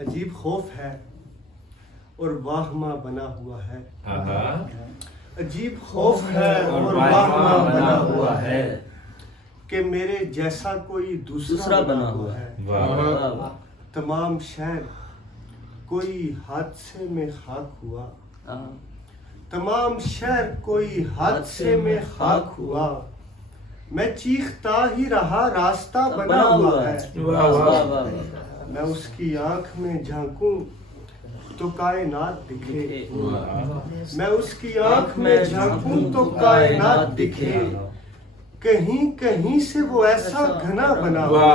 अजीब खौफ है और वाहमा बना हुआ है। अजीब खौफ है और वाहमा बना हुआ है कि मेरे जैसा कोई दूसरा बना हुआ है। तमाम शहर कोई हादसे में खाक हुआ, तमाम शहर कोई हादसे में खाक हुआ। मैं चीखता ही रहा, रास्ता बना हुआ है। मैं उसकी आंख में झांकूं तो कायनात दिखे, मैं उसकी आंख में झांकूं तो कायनात दिखे। कहीं कहीं से वो ऐसा घना बना हुआ,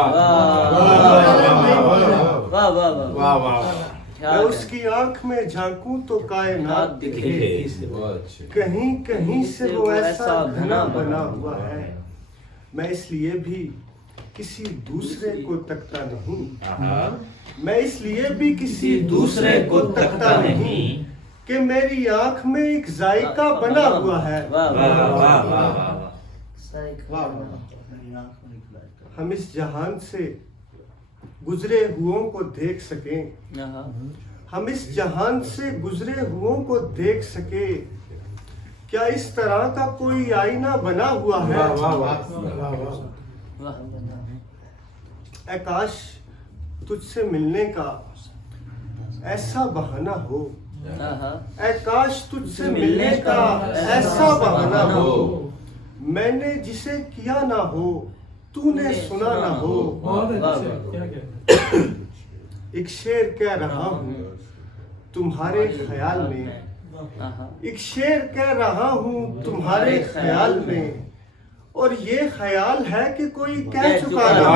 मैं उसकी आंख में झांकूं तो कायनात दिखे। कहीं कहीं से वो ऐसा घना बना हुआ है। मैं इसलिए भी किसी दूसरे को तकता नहीं, मैं इसलिए भी किसी दूसरे को तकता नहीं कि मेरी आंख में एक जायका बना हुआ है। हम इस जहान से गुजरे हुओं को देख सकें, हम इस जहान से गुजरे हुओं को देख सके। क्या इस तरह का कोई आईना बना हुआ है? ऐ काश तुझसे मिलने का ऐसा बहाना हो, ऐ काश तुझसे मिलने का ऐसा बहाना हो। मैंने जिसे किया ना हो, तूने सुना ना हो। एक शेर कह रहा हूँ तुम्हारे ख्याल में, एक शेर कह रहा हूँ तुम्हारे ख्याल में। और ये ख्याल है कि कोई कह चुका ना।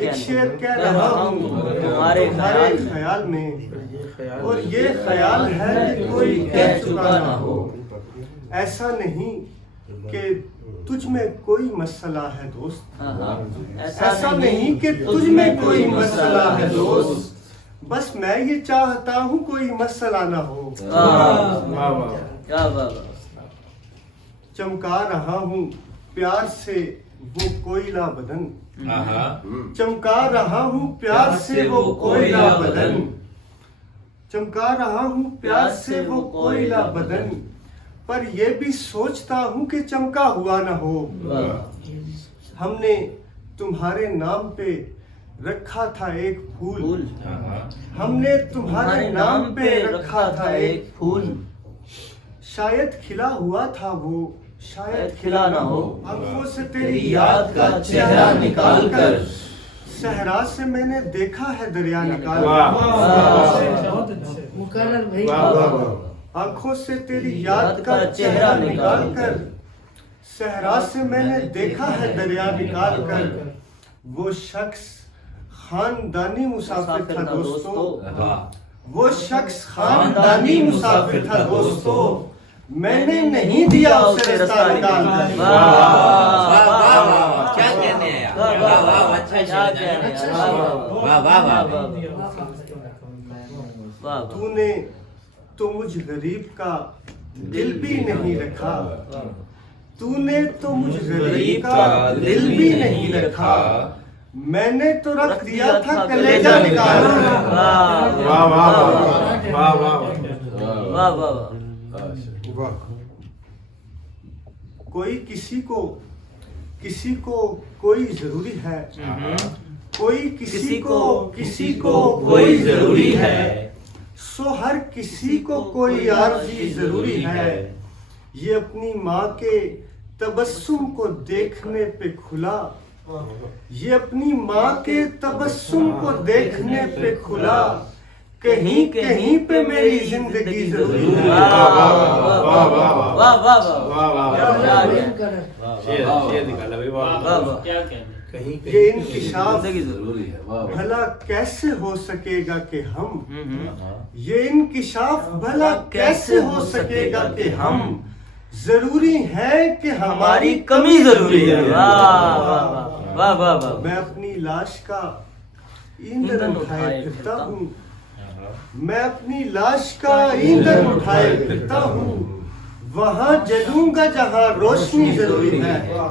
एक शेर कह रहा हूँ तुम्हारे ख्याल में, और ये ख्याल है कि कोई कह चुका ना हो। ऐसा नहीं कि तुझ में कोई मसला है दोस्त, ऐसा नहीं कि तुझ में कोई मसला है दोस्त। बस मैं ये चाहता हूँ कोई मसला ना हो। चमका रहा हूँ प्यार से वो कोयला बदन, चमका रहा हूँ प्यार से वो कोयला बदन, चमका रहा हूँ प्यार से वो कोयला बदन। पर ये भी सोचता हूँ कि चमका हुआ ना हो। हमने तुम्हारे नाम पे रखा था एक फूल, हमने तुम्हारे नाम पे रखा था एक फूल। शायद खिला हुआ था वो, शायद खिला ना हो। आंखों से तेरी याद का चेहरा निकाल कर सहरा से मैंने देखा है दरिया निकाल कर। आंखों से तेरी याद का चेहरा निकाल कर सहरा से मैंने देखा है दरिया निकाल कर। वो शख्स खानदानी मुसाफिर था दोस्तों, वो शख्स खानदानी मुसाफिर था दोस्तों। मैंने नहीं दिया उसे रास्ता निकाल कर। क्या कहने हैं यार, वाह वाह, अच्छा वाह। तूने तो मुझ गरीब का दिल भी नहीं रखा, तूने तो मुझ गरीब का दिल भी नहीं रखा। मैंने तो रख दिया था कलेजा निकाल। वाह वाह वाह वाह वाह। कोई किसी को कोई जरूरी है, कोई किसी को कोई जरूरी है। सो हर किसी को कोई आरज़ी जरूरी है। ये अपनी माँ के तबस्सुम को देखने पे खुला, ये अपनी माँ के तबस्सुम को देखने पे खुला। कहीं कहीं पे मेरी जिंदगी जरूरी है। ये इंकिशाफ भला कैसे हो सकेगा कि हम, ये इंकिशाफ भला कैसे हो सकेगा कि हम। जरूरी है कि हमारी कमी जरूरी है। मैं अपनी लाश का ईंधन उठाए फिरता हूँ, मैं अपनी लाश का ईंधन उठाए फिरता हूँ। वहाँ जलूंगा जहाँ रोशनी जरूरी है। वाह